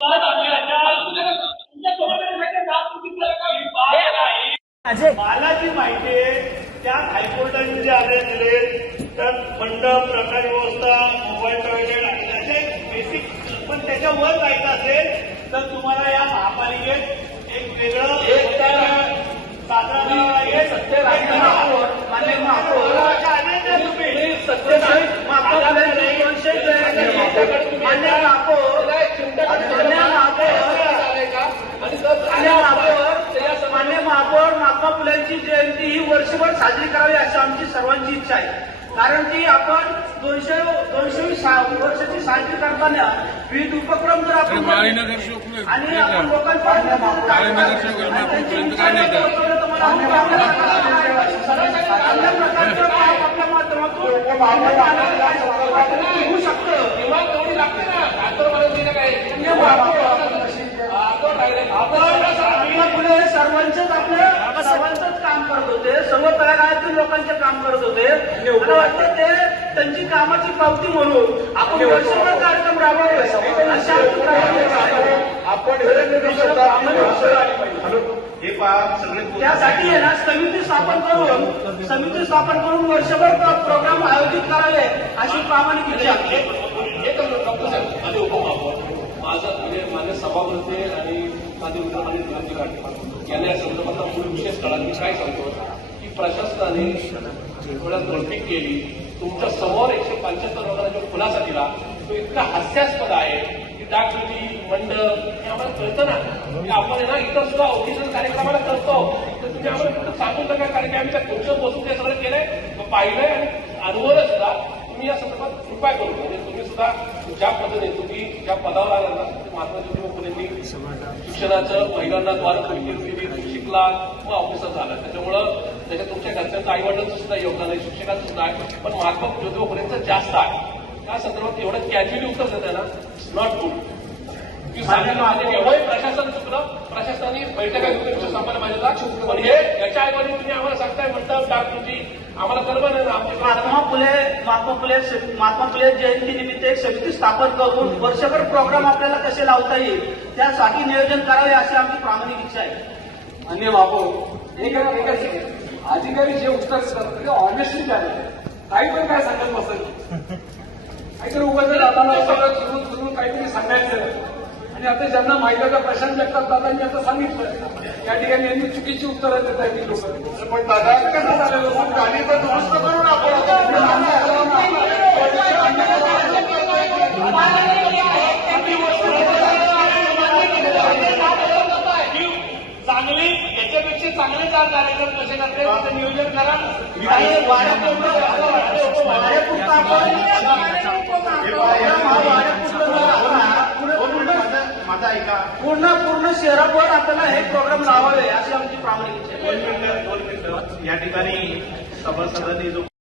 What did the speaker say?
मला जी माहिती आहे त्यात हायकोर्टाने जे आदेश दिले तर मंडप, प्रकाश व्यवस्था, मोबाईल टॉयलेट असे बेसिक, पण त्याच्यावर जायचं असेल तर तुम्हाला या महापालिकेत एक वेगळं साजरा करावा लागेल. सत्य मान्य महापौर महात्मा फुलेंची जयंती ही वर्षभर साजरी करावी अशी आमची सर्वांची इच्छा आहे. कारण की आपण 200वी वर्षाची साजरी करताना विविध उपक्रम जर आपण आणि आपण लोकांपर्यंत आपल्या माध्यमातून होऊ शकतं. सर्वांचंच काम करत होते, सर्व तळागाळातील लोकांचे काम करत होते. मला वाटतं ते त्यांची कामाची पावती म्हणून आपण वर्षभर कार्यक्रम राबवावे त्यासाठी ना समिती स्थापन करून वर्षभर प्रोग्राम आयोजित करावे अशी प्रामाणिक इच्छा. माझं म्हणजे मान्य सभापती आणि माझे मित्रमान्य विनंती काढते यांना या संदर्भातला मूळ विशेष कळा. मी काय सांगतो की प्रशासनाने थोड्या दृष्टी केली. तुमच्या समोर 175 लोकांना जो खुलासा दिला तो इतका हास्यास्पद आहे की डागडुजी, मंडप हे आम्हाला कळतं ना की आपण ना इतर सुद्धा ऑफिशियल कार्यक्रमाला करतो. तर तुम्ही आम्हाला फक्त सांगून नका, कारण की आम्ही त्या खुर्चीवर बसून ते सगळं केलंय, पाहिलंय आणि अनुभवलं सुद्धा. तुम्ही या संदर्भात कृपा करू, म्हणजे तुम्ही सुद्धा ज्या पद्धतीने तुम्ही ज्या पदावर आला ना महात्मा ज्योतिबा फुलेंनी शिक्षणाचं महिलांना द्वार शिकला मग ऑफिसर झाला. त्याच्यामुळं त्याच्यात तुमच्या घरच्यांचं आई वडिलांचं सुद्धा योगदान आहे, शिक्षकांचं सुद्धा आहे, पण महात्मा ज्योतिबा फुलेंचं जास्त आहे. त्या संदर्भात एवढं कॅज्युअली उत्तर देत ना इट्स नॉट गुड. एवढंही प्रशासन चुकलं, प्रशासनाने बैठका घेऊन संपायला पाहिजे. पण हे याच्या ऐवजी तुम्ही आम्हाला सांगताय म्हणतात डागडुजी आम्हाला कल्पना नाही ना. महात्मा फुले जयंती निमित्त एक समिती स्थापन करून वर्षभर प्रोग्राम आपल्याला कसे लावता येईल त्यासाठी नियोजन करावे अशी आमची प्रामाणिक इच्छा आहे. अन्य महापौर अधिकारी जे उत्तर देतात ते ऑनेस्टली द्यावे. काही पण काय सांगत बसायचं, काहीतरी उगाच जाताना सगळं फिरून काहीतरी सांगायचं. आणि आता ज्यांना माहिती आहे प्रशांत जगताप दादांनी आता सांगितलं या ठिकाणी यांनी चुकीची उत्तरं देत आहेत लोक. पण दादा कसं झालेलं गाडी तर दुरुस्त करून आपण चांगली याच्यापेक्षा चांगले कार्यक्रम कसे करते त्याचं नियोजन करा. माझा ऐका, पूर्ण शहरावर आपल्याला हे प्रोग्राम लावावे अशी आमची प्रामाणिक इच्छा आहे. 2 मिनिटं या ठिकाणी सभासदांनी जो